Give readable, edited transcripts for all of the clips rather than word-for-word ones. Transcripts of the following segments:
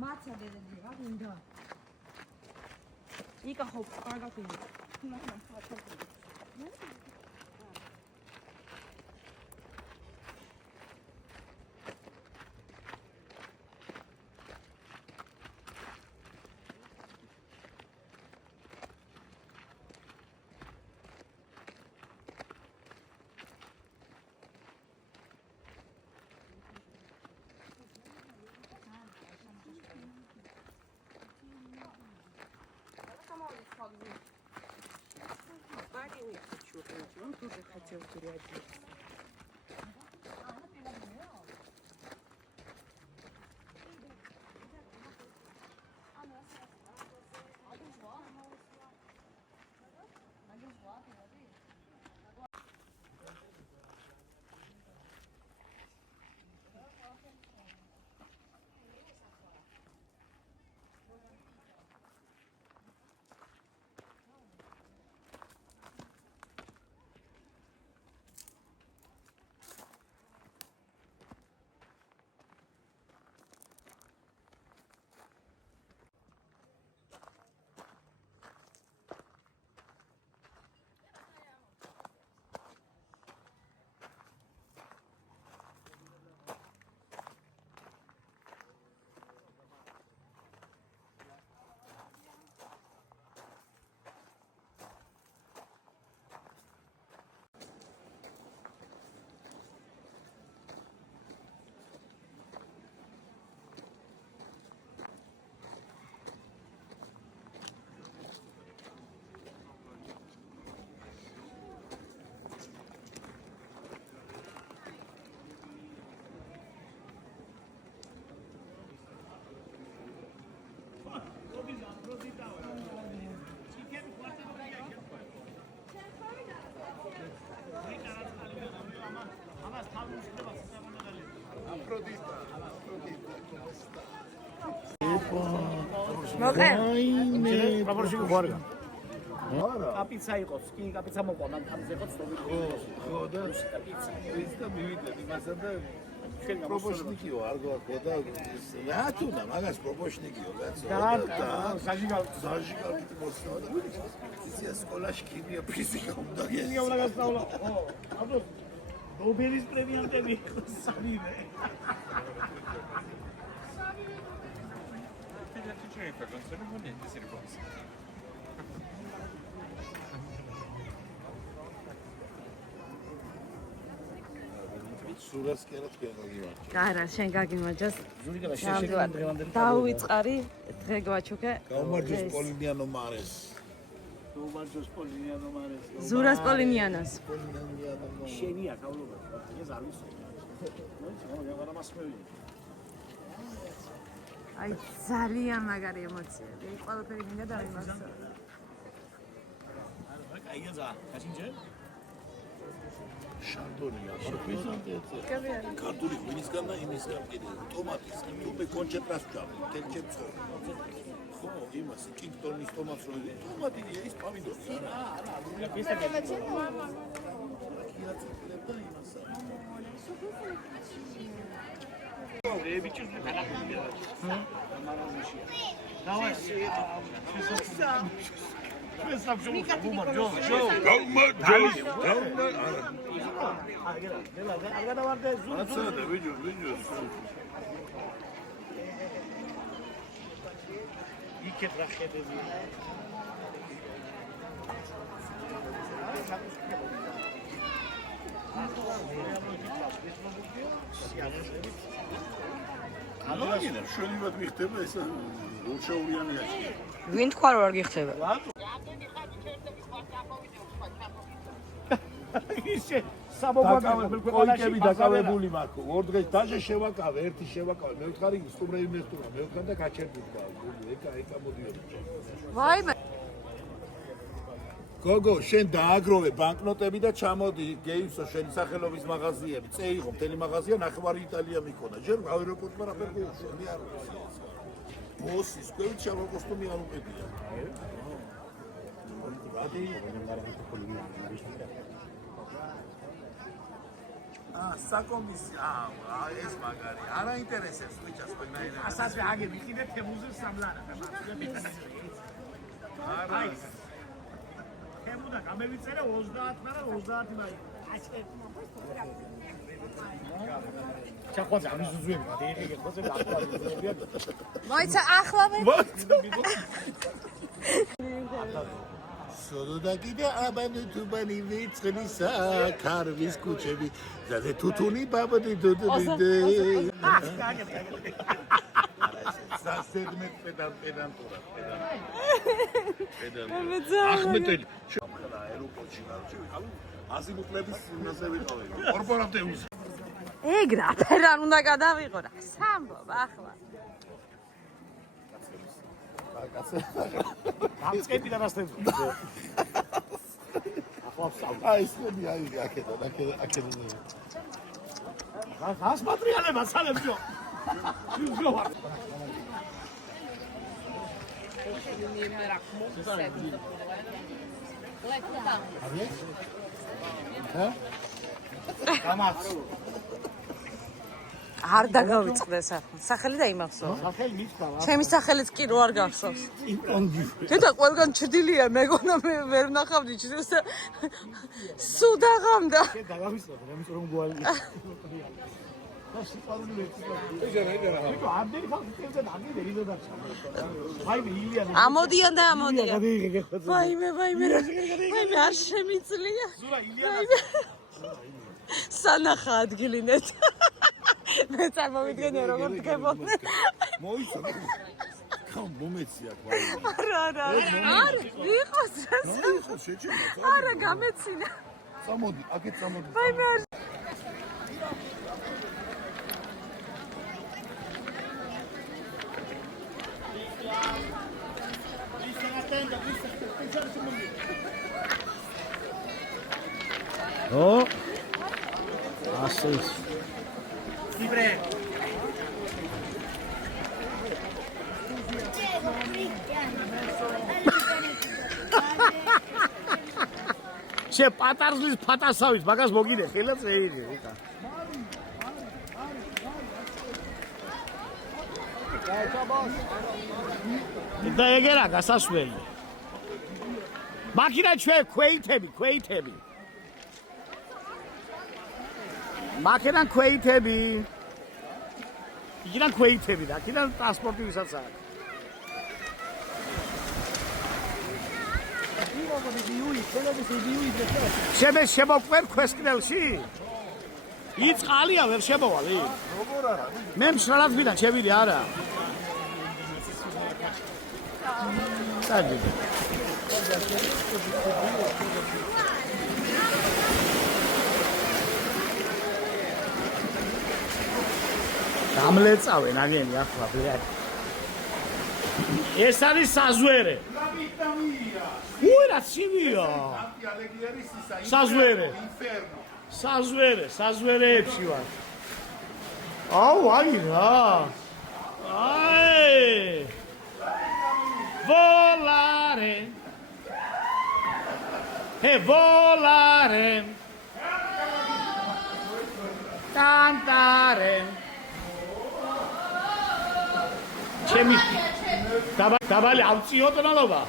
마차 되는데가 된다. 이거 호빠가 된다. Парень я хочу, он тоже хотел переодеться. მოყე პროპორციული ხوارგა. არა. კაპიცა იყოს, კი, კაპიცა მოყვა, მან ამზე ხო ცნობილი. ხო და კაპიცა. ის და მივიდეთ იმასთან და პროპორცნიკიო არ გვაქვს და რა თუნდა მაგას პროპორცნიკიო კაცო. და საჟიგალ მოსწავლა. იცი სკოლაში ქიმია, ფიზიკა უნდა ქიმია უნდა გასწავლა. ხო, აბა ნობელის პრემიანტები იყო სამივე. სურას კი არა თქვენ გაგიმარჯვეთ. არა, შენ გაგიმარჯოს. ზურიგა შეშეკრებანდრევანდელი. დაუვიწყარი დღე გვაჩუქე. გაუმარჯოს პოლინიანო მარეს. გაუმარჯოს პოლინიანო მარეს. ზურას პოლინიანოს. პოლინიანო მარეს. შენია გავლობა. ეს არ ვიცი. მოიცა, რა მასმევია. აი ძალიან მაგარი ემოციები. ეს ყველაფერი მინდა დავიმახსოვრე. კაია ზა, გასინჯე? შანდონია, ქართული ღვინისგან და იმისგან კიდე ტომატის, თუმე კონცენტრატს ვჭამთ, თელჩებსო. ხო, იმას, კინგტონის ტომატს რო ტომატია, ის პომიდორი არა. და იმასა. ბიჭის ხანახია. მაღაზიაში. დავაი. ანოიმენ შენივად მიხდება ეს ულჩაურიანიაში. ვინ თქვა რომ არ გიხდება? ისე საბოგვაკავე კოიკები დაკავებული მაქვს. ორ დღეს დაჟე შევაკავე, ერთი შევაკავე, მევთხარი სტუმრები მესტუმრა, მევთხარ და გაჩერდით და ეკა მოდიოდი. ვაიმე. გოგო, შენ დააგროვე ბანკნოტები და ჩამოდი გეივსო შენი სახელობის მაღაზიები. წეიღო მთელი მაღაზია ნახევარი იტალია მიქონა. ჯერ აეროპორტმა რა ფერ გეუშენი არ არის. მოსის კვევით შავ კოსტუმი არ უყედია. საკომისიო ეს მაგარი არა ინტერესებს ვიჭას ყველანაირად ასაზე აგე ვიყიდე თემუზის სამლარა აი თემუდა გამევიწერე 30-და და 30 მაი ჩახვაძე ამის უზუები გადაიღე ხოზე აკვალიზებია მოიცა ახლა მე სოდოდა კიდე აბანო თუბანი ვიწყლისა ქარვის კუჩები ზაზე თუთუნი ბაბდი დუდუდი სასედმეთ პედანტურა ახმეტელი შეხლა აეროპორტში გავჩი აზიმუტლების იმაზე ვიყავი კორპორატე უს ეგ რა ფერან უნდა გადავიღო რა სამბობ ახლა გამწკები და რასტებს ახლა ვსწავლ აი ისები აი აქედან გას მატრიალება სალემჯო ვიძო ვარ არ დაგავიწყდეს ახლა სახელი დაიმახსო სახელი მითხრა ჩემი სახელიც კი რო არ გახსოვს პინგ-პონგი თეთა ყველგან ჩრდილია მეგონა მე ვერ ვნახავდი ჩრდილს სულ დაღამდა შე დაგავიწყდა რამის რომ გვალ და სიყვარული ვეცი ეჯარა იქ ამდენი ფაქტებზე დაგიდე რიდო დარჩა ვაიმე ილია ამოდიან და ამოდიან გადაიღე ხოძე ვაიმე არ შემიძლია ზურა ილია სანახა ადგილი ნეტ მე წარმოვიდგენე როგორ დგებოდნენ მოიცა ხომ მომეცია არა იყოს არა გამეცინა წამოდი აქეთ წამოდი ვაიმე ო ასეს იბრე შე პატარზლის ფატასავით მაგას მოგიდე ხელა წეირი უკა და ეგერა გასასვლელი მაქინა ჩვენ ქვეითები მაქედან ქვეითები იქიდან ქვეითები და იქიდან ტრანსპორტი ვისაც აქვს შებე შემოყვერ ქვესკნელში იწყალია ვერ შემოვალი როგორ არა მე მშრალად ვიდან შევიდე არა წადი გამლეწავენ აგენი ახლა ბლედ ეს არის საზვერე უი რა ცივია საზვერეებში ვარ აუ აი რა აი volare cantare ჩემი დაბალი ავწიოთ ნალობა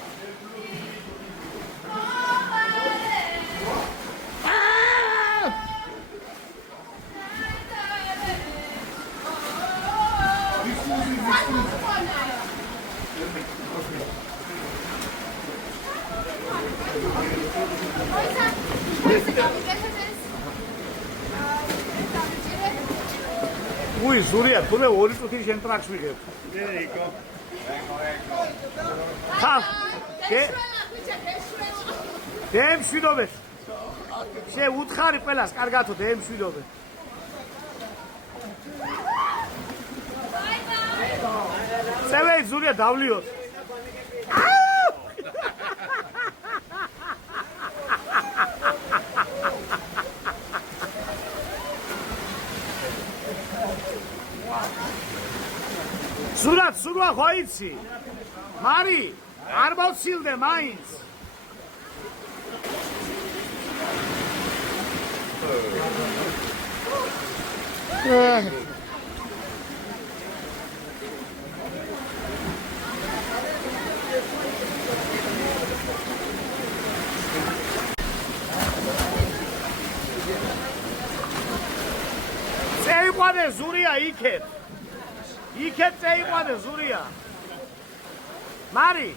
უი ზურია თუნე ორი წუთი შენ ტრაქს ვიღებ ეკო ხა დემშვიდობე შე უთხარი ყველას კარგათო დემშვიდობე წევე ზურია დავლიოთ სურა ხოიცი მარი არ მოცილდე მაინც წეიყვანე ზურია იქეთ. იქეთ წეიყვანე ზურია. მარი.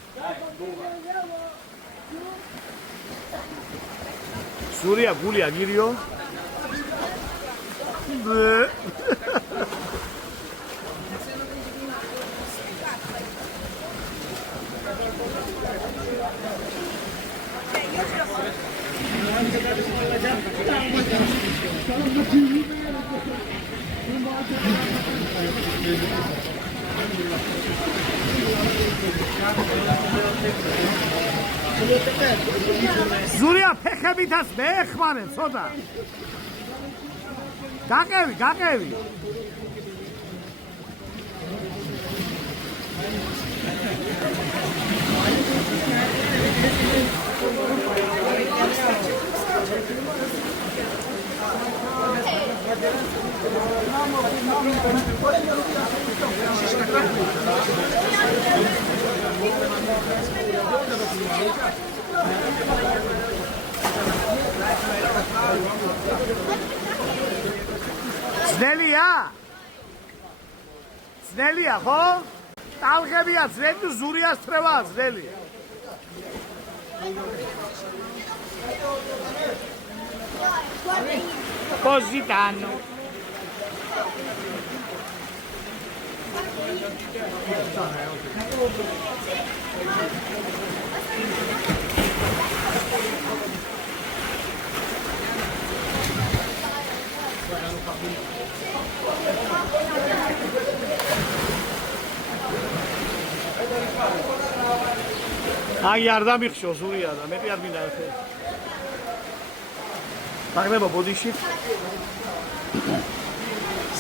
ზურია გული აგირიო. ზურია ფეხებითაც მეეხმარე ცოტა. გაყევი. ძნელია ხო? ტალღებია ძნელი, ზურიას თრევაა ძნელი. Positano. აი არ დამიხშო ზურია და მეტი არ მინდა ეს. აღნება ბოდიში.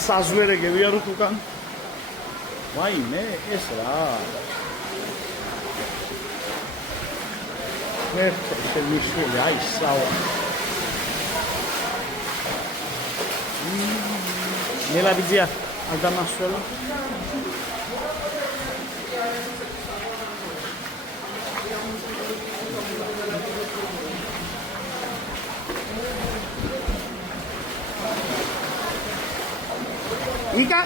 საზვერე გევიაროთ უკან. ვაიმე ეს რა. ეს მიშელი აი სავა. ნელაბიძია არ დამასვლა.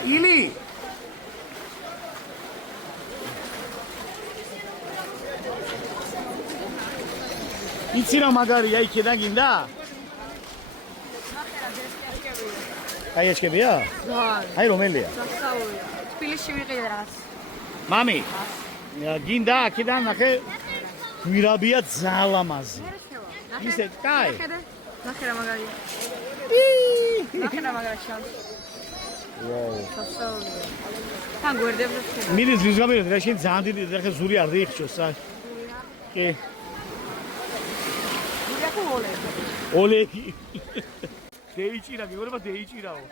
Ili. იცი რა მაგარია იქიდან გინდა? აი ეჩქებია? აი რომელია? თბილისში ვიყიდე რაღაც. მამი. გინდა აქედან ნახე გვირაბია ძალამაზი. ისე კაი. ნახე რა მაგარია. ნახე რა მაგარია. Wow. თან გვერდებზე ხდება. მიდის ვიზგაბერეთ რა შენ ძალიან დიდი ხე ზური არ დიხჩოს სა. კი. იგაკო ოლეგი. დეიჭირა გიგორება დეიჭირაო.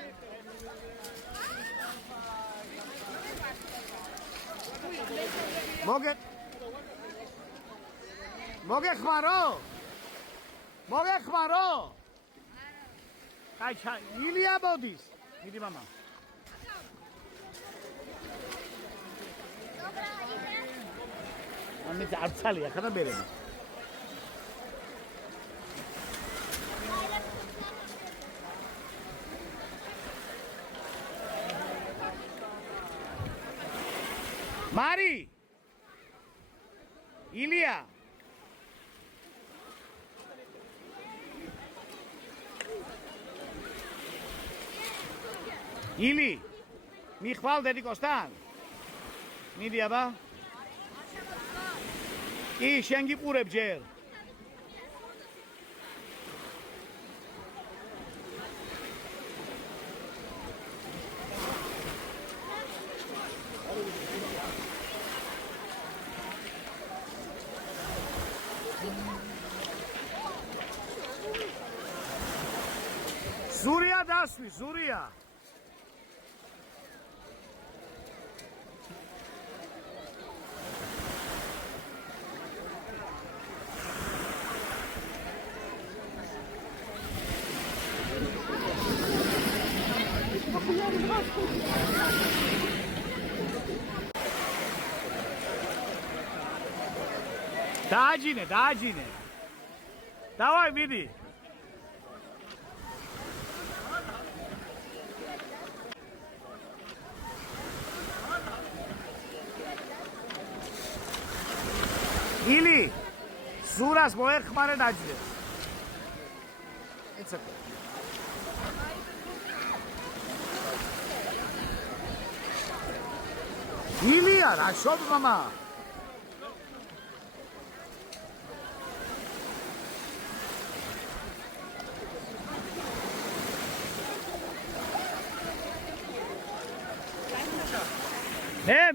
მოგეხმარო. აი ილია ბოდის. მიდი მამა. ამით არცალია ხა და ბერები. მარი ილია ილი მიხვალ დედიკოსთან მიდი აბა კი შენ გიყურებ ჯერ ზურია დასვი ზურია დააჯინე. დავაი, მიდი. ილი, ზურას მოეხმარე დაჯინე. ეცე. ილია, რა შობ მამა?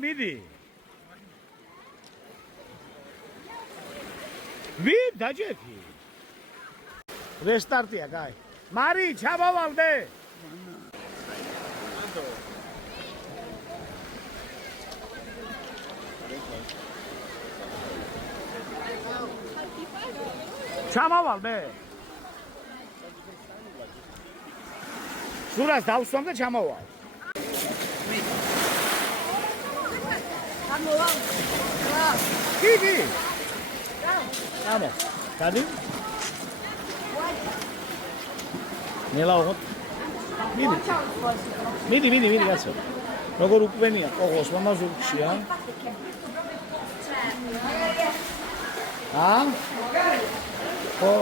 მიდი. დაჯექი. რესტარტია, კაი. მარი, ჩამოვალდე. ჩამოვალდე. სურას დავსვამ და ჩამოვალ. დიდი. ამა. გადი? ნელაო. მიდი, კაცო. როგორ უკვენია ყოღოს მამას უკშია? ო.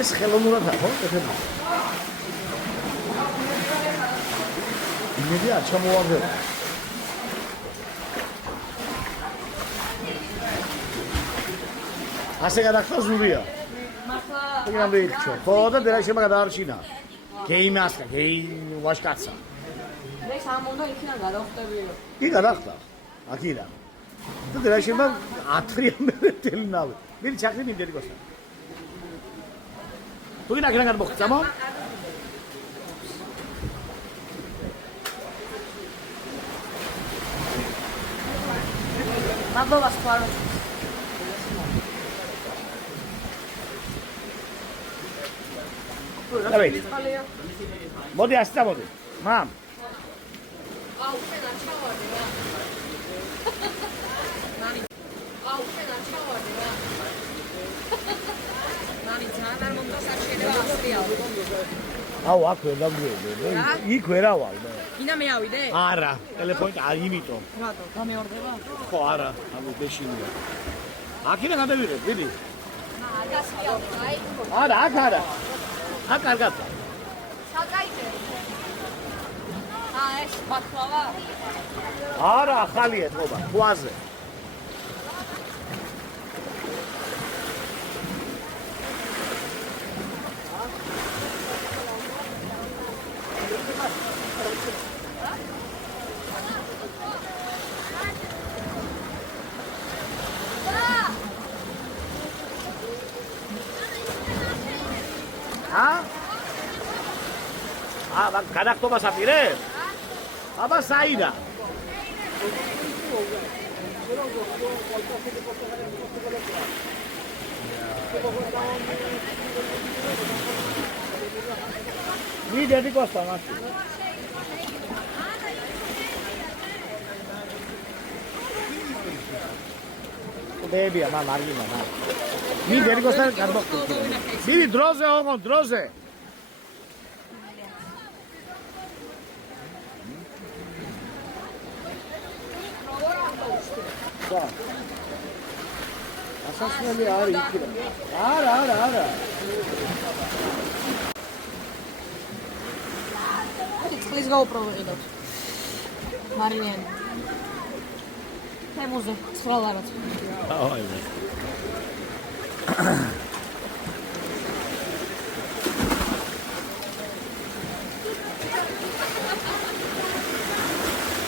ეს ხელოვნურად ხო? იმედი არ ჩამოვარდება. ასე გადახდა ზურია. მართლა. იქნებ ვიქჩო. ხო და დერაშება გადაარჩინა. გეიმი ასკა, გეიმი ვაშკაცა. მე სამონდა იქნა გადახტებიო. კი გადახტა. აქიდან. და დერაშება 10 მერე თელნავე. მირი ჩაკრი მინდერი გოსა. თუ გინდა აქედან გადმოხცამო? მადლობა სპარო. მოდი ასე წამოდი. მამ. აუ, შენ არ ჩავარდი რა. მამი. აუ, შენ არ ჩავარდი რა. მამი, ძალიან არ მომწონს არ შეიძლება ასრიალო. აუ, აქ ვერ დამგვიებდე. იქ ვერავალ და. გინდა მე ავიდე? არა, ტელეფონით არ იმიტომ. რატო? გამეორდება? ხო, არა, ამის დეშინია. აქედან გადავიღებ, დიდი. არ გასრიალო, აი. არა, აქ არა. აქ კარგად. საკაიდე. ეს ბაქლავა? არა, ახალია თქობა, ქვაზე. გადახტობას აპირებ? აბა საიდა? მიდი გოსტა მათი. ბებია მამა არგინა მა. მიდი გოსტა გადმოხტი. მიდი დროზე ოღონ დროზე. ასასვლელი არის იქიდან. არა. წყლის გაუპროვებდოთ. მარინიანი. თემუზე ცხრალარად. აი.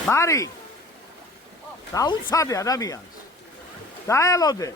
მარი. დაუცადე ადამიანს. დაელოდე.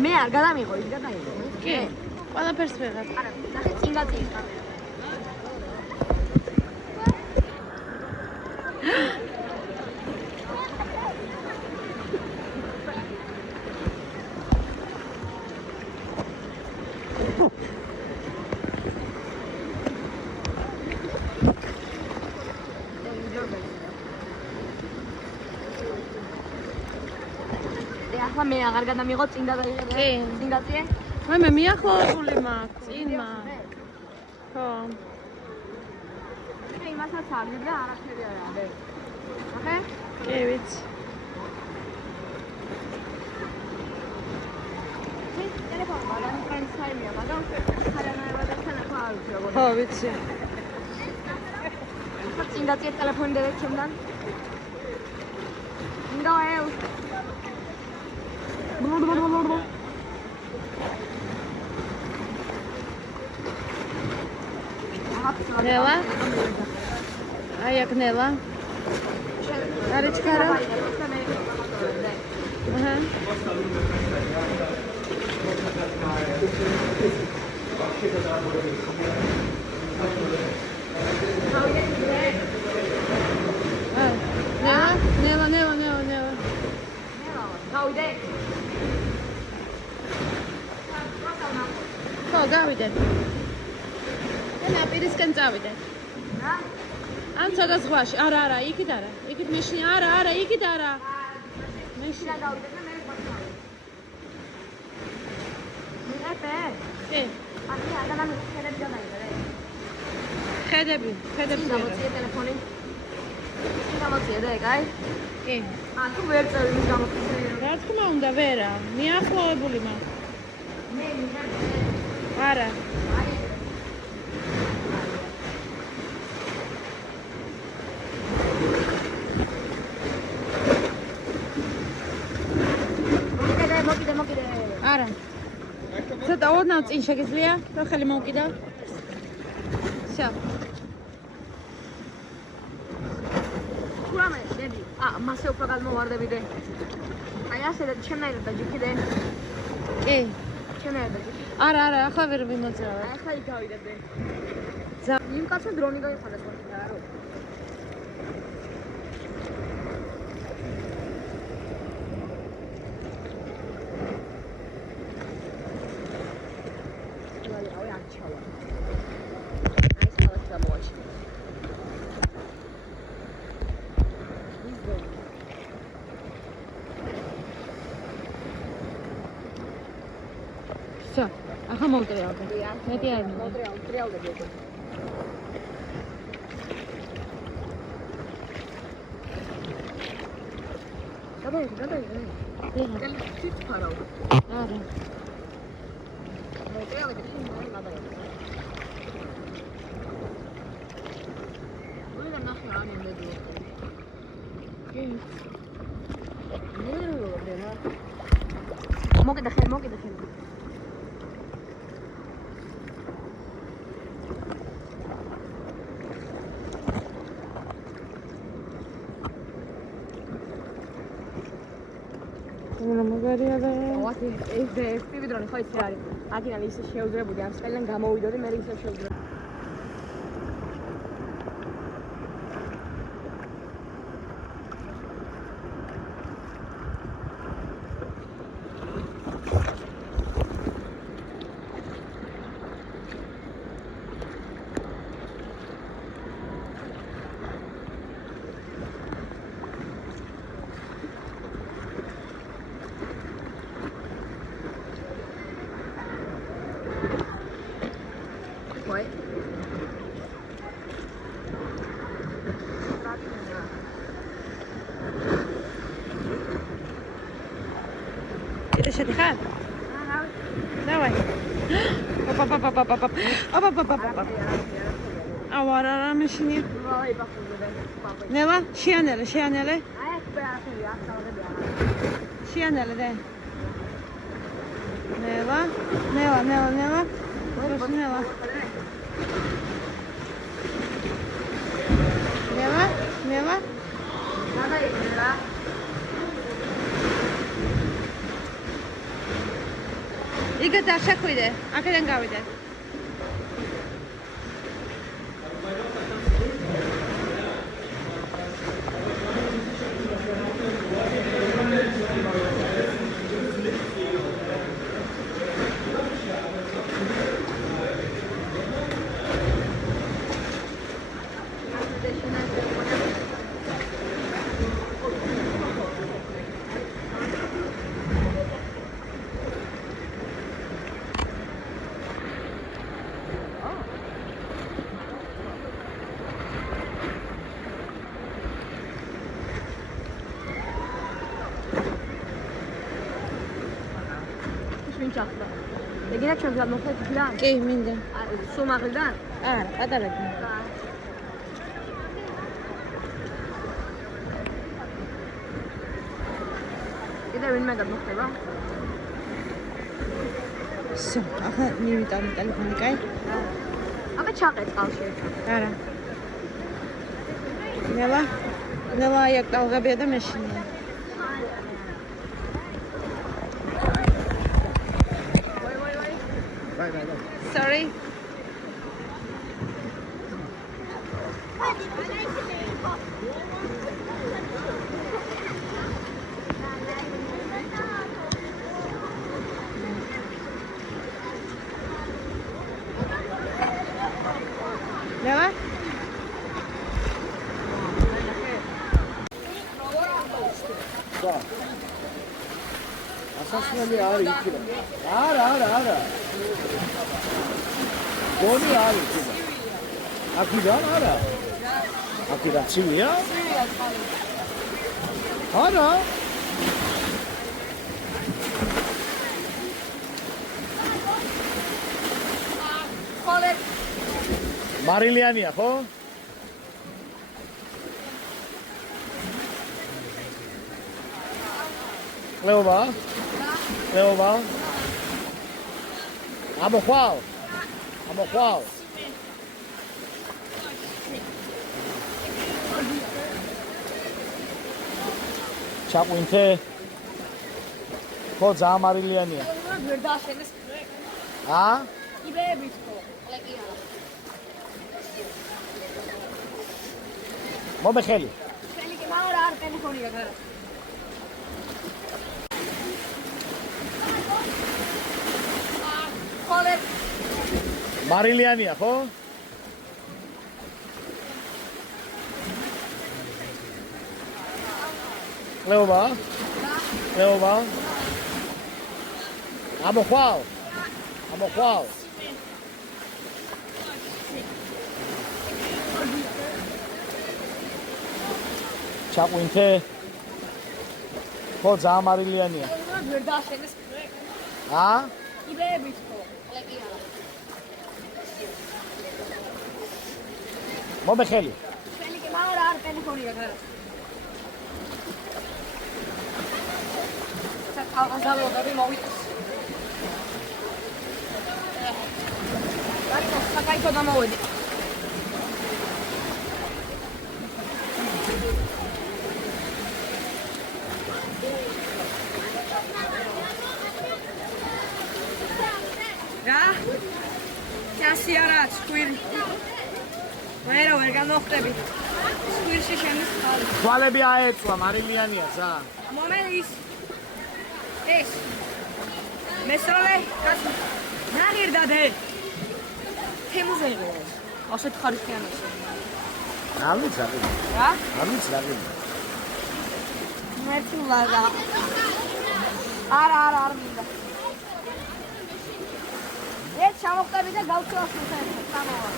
მე არ გადამიღო ის გადაიღო. კი. ყველაფერს ვეღარ. არა, ნახე წინ გაწის. ახლა მე აღარ გადამიღო წინ გადაიღე. კი. წინ გაწიე? მე მიახლოებული მაქვს წინმა. ხო. მე იმასაც არის და არაფერი არ არის. ნახე? კი, ვიცი. ტელეფონი მაგარი საიმია, მაგრამ ხარანაირად თანახა არ ვიცი როგორ. ხო, ვიცი. ახლა წინ გაწიე ტელეფონი და ჩემთან. ინდოელ. ნელა? აი აქ ნელა. არის ჩქარა? აჰა. ნელა. გავიდე. ხო, გავიდე. ნაპირისკენ წავიდე. რა? ან ცოტა ზღვაში. არა, იქით არა. იქით მეშინი. არა, იქით არა. მეშინა გავიდე და მე ვიყავ. მიღებე? კი. ახლა ადამიანის ხედები გადაიღე. ხედები. გამოწიე ტელეფონი. გამოწიე და ეგაი? კი. თუ ვერ წევი მის გამოწიე. რა თქმა უნდა, ვერა. მიახლოებული მაქვს. მე მიღებე. არა. მოკიდე. არა. ცოტა ორნავ წინ შეგიძლია? რა ხელი მოვკიდა? всё. კურამე, დედი. მასე უფრო გადმოვარდებიდე. აი ასე და ჩემნაირად დაჯიქიდე. კი. ჩემნაირად დაჯიქიდე. არა, ახლა ვერ ვიმოძრავე. ახლა იქავიდე. იმ კაცო დრონი გაიხადა ხოლმე რა. всё. ახლა მოვტრიალდე. მეტი არ მინდა. მოვტრიალდები. გადაიღე. თვით ფარავ. არა. მოვტრიალდები შენ გადაიღე. ვინ ნახე რა მინდები. კი. მოკიდე ხელი. რა ყველაფერია და ეს პივიდრონი ხო იცი არის. აქედან ისე შეუძლებოდი ამ სკალიდან გამოვიდოდი, მე ისე შეუძლებოდი. Kita şadikan. Давай. Оп. Аварара машине. Нела, şiyanele. Şiyanele de. Nela. Burası Nela. Nela. Იგა დაშაქვიდე, აქედან გავიდე. ჩახდა. ეგენა ჩვენგან მოხდა თითიდან? კი, მინდა. სუმაღლიდან? არა, პატარები. კიდე ვინმე გამოხდება? სო, ახლა მივიტანე ტელეფონი, კაი? აბა ჩაყე წყალში. არა. ნელა აქ დავღებია და მეშინია. Sorry. Nela? ასასვლელი არის იქ. არა. Doni არის იქ. აქედან არა. აქედან ცივია? არა. ხოლე მარილიანია, ხო? ლეობა. ამოხვალ. ჩაყვინთე. ხო, ძალიან მარილიანია. ვერ დაშენეს. იბეებით ხო, ლეკია. მომეხელი. ხელი კი მაგრამ არ ტელეფონია გარა. ხოლე მარილიანია, ხო? ლეობა. ამოხვალ. ჩაყვინთე. ხო, ძალიან მარილიანია. ვერ დაშენეს. იბეებით ხო, ლეკია. მომეხელი. ხელი კი მაგრამ არ ტელეფონია გარა. აღაზალოდები მოვიდეს. საკაითო დამოვედი. წასი არა, სკვირი. ვერ გამოხტები. სკვირში შემის ხალხი. თვალები აეწვა, მარილიანია ზა. მომენტ ეს. მესროლე, კაცო. ნაღირდადე. თემუზეღო. ასეთ ხარისხიანას. არ ვიცი. რა? არ ვიცი. მერტი ლაგა. არა მინდა. ეს ჩამოხტები და გავწევს უხერხო, სამავა.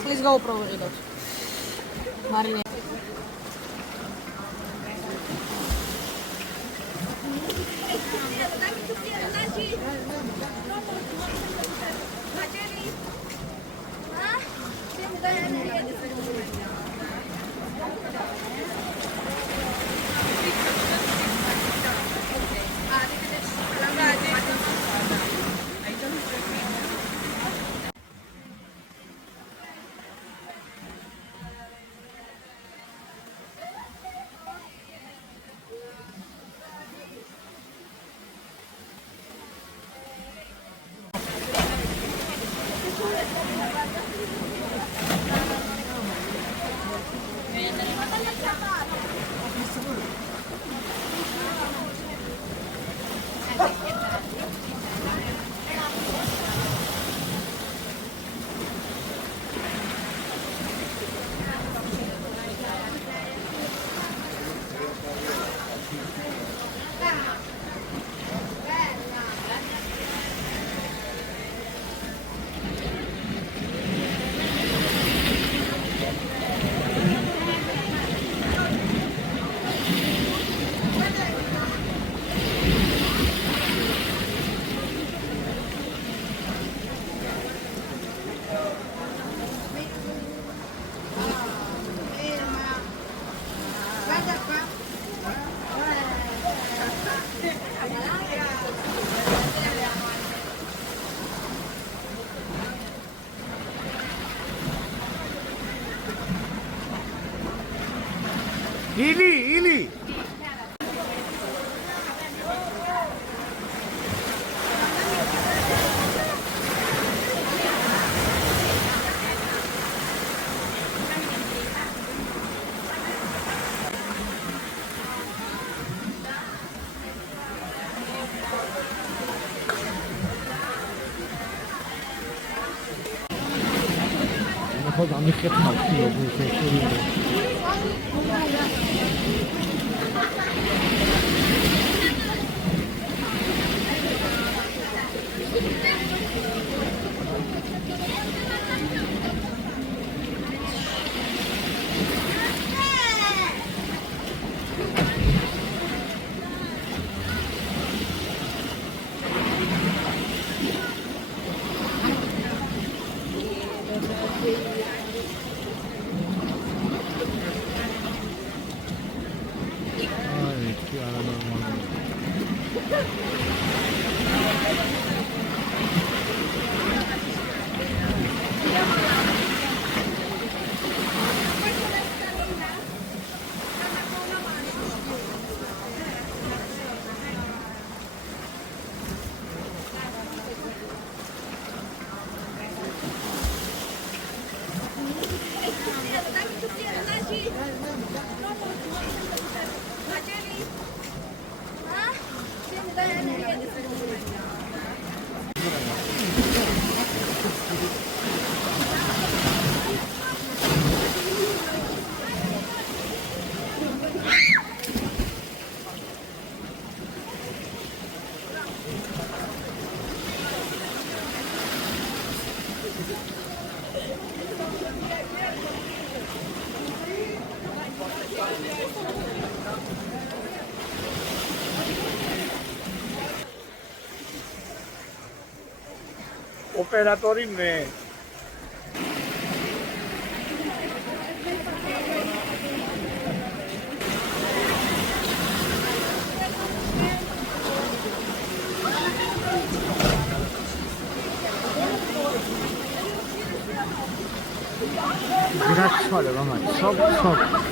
წყლის გაუპროვებდოთ. მარინე. Ili. ხო დამიხეთავ ფილმს Operatori me. Biraz şöyle ama çok.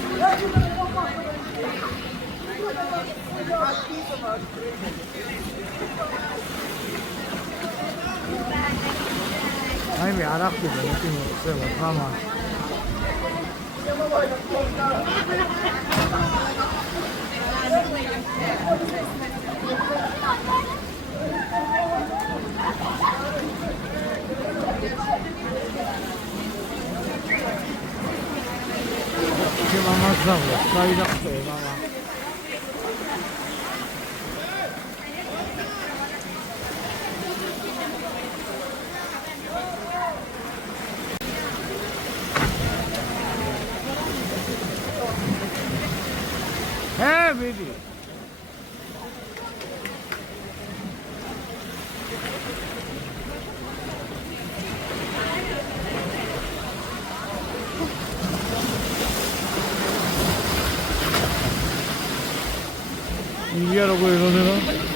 აი მე არ ახდება მეტი მოხდება ხამა Che mamma zava, stai da te, mamma. Vedi. Il vero quello, no?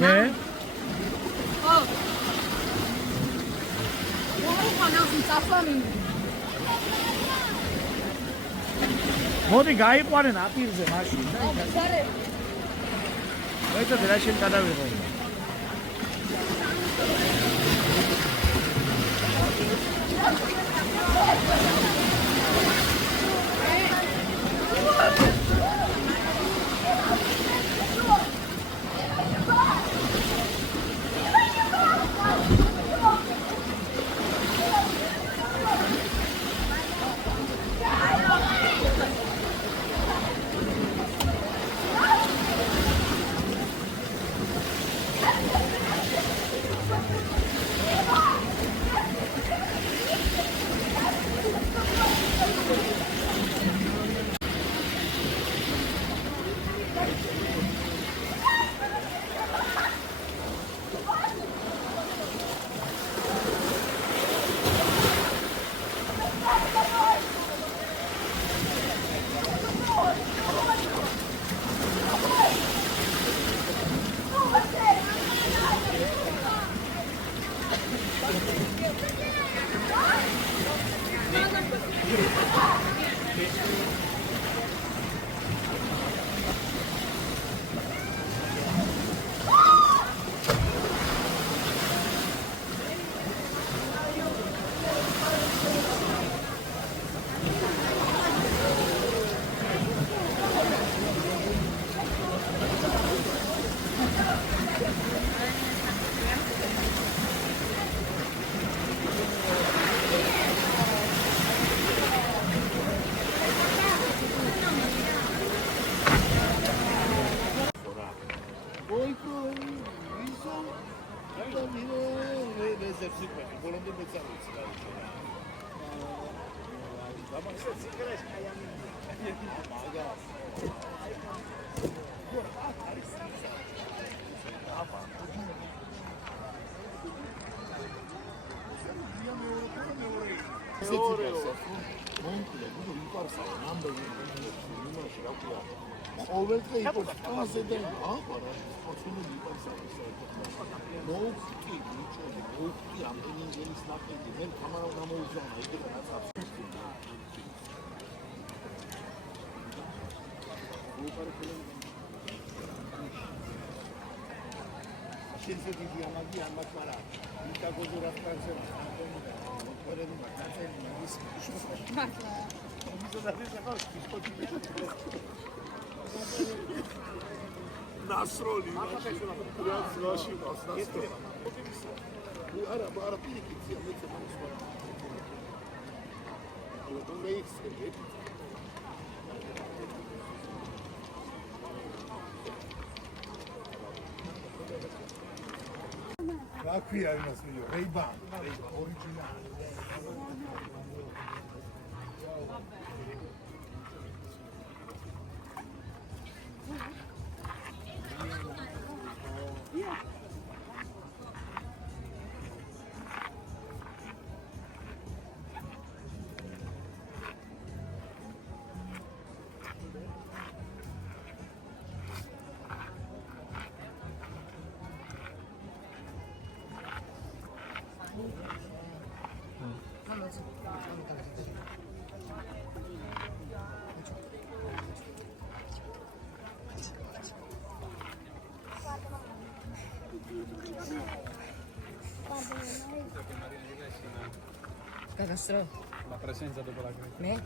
Ναι. მოდი გაიყვანენ აპირზე მაშინ. მოიწოდე რა შენ გადავიღო. ბოლომდე მეც არ ვიცი რა იყო რა. დამახსოვს სიკრეს კაიანი. მაგას. ყოველდღე იპოსტაზე და აბარა სპორტული იპოსტაზე. მოუხტი ბიჭები, მოუხტი ამდენი ინგელის ნაკედი, მე თამარა გამოუძღვნა იქ რაც აბსოლუტურად. შეიძლება დიდი ამაგი ამათ მარა იტაგოზე რა ხარზე მოყოლები მაგაცელი მაგის მართლა ნასროლი რაც რაში მას ნასროლი არა პიკიცია მეც მოსვა და მეიქცე რა ქვია იმას ვიდეო Ray-Ban ორიგინალი Castro. La presenza dopo la crisi. Me?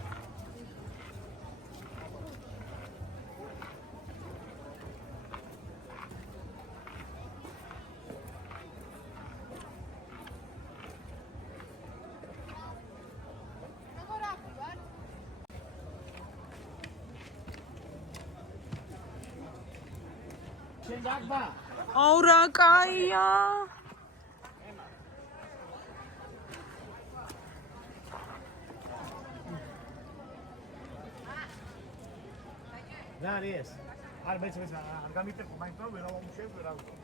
Ora caia. რა არის? არ მეც არ გამიტეხო, მაინც ვერ ავამუშავებ, ვერ ავუწყო.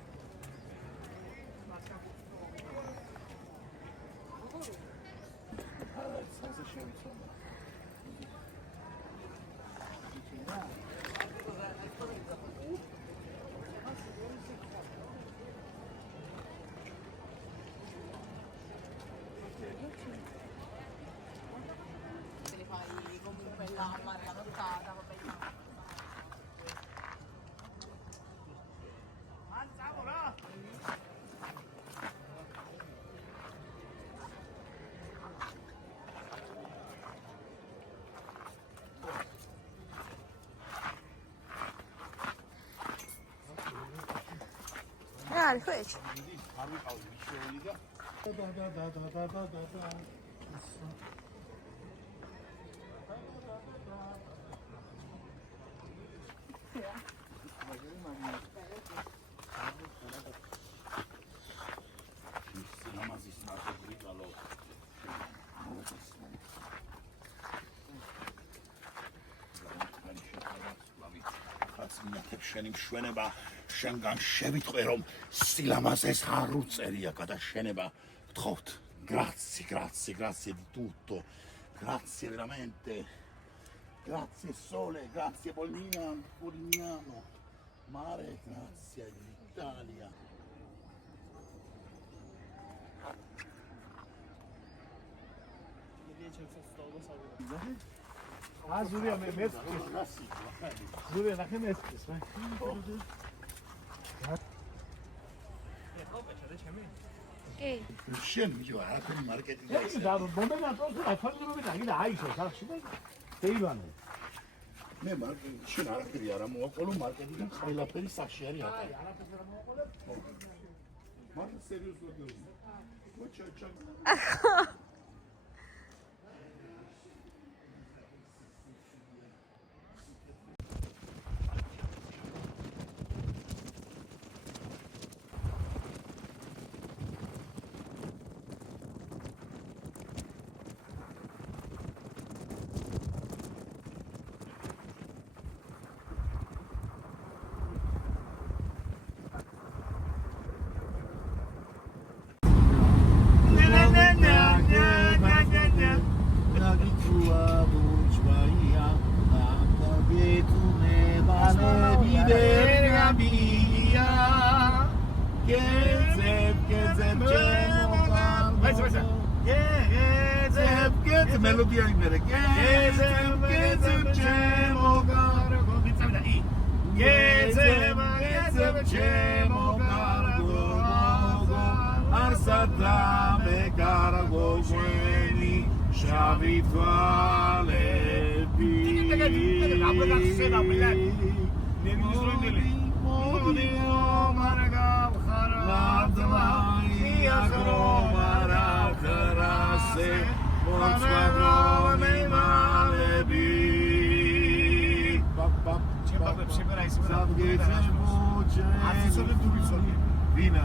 რა არის ხო ეს? არ ვიყავი მიჩეული და შენი მშვენება შენგან შევიტყვე რომ სილამაზეს არ უწერია გადაშენება გთხოვთ grazie di tutto grazie veramente grazie sole grazie Polignano mare grazie all'Italia ზურია მე ზურია ნახე მე ეს შენ მიჯო არაფერი მარკეტინგი და მომენტად ფაქტობრივად აგიდა აიშო სახში და დეივანო მე შენ არაფერი არ მოაყოლო მარკეტინგი ყველაფერი სახში არის აკა მაგრამ სერიოზულად მოჩა მელოდია იმერე გეზებ ჩემო კარგო მიწავდა ი გეზებ ჩემო კარგო არსადა მე კარგო შენი შავი თვალები ვინა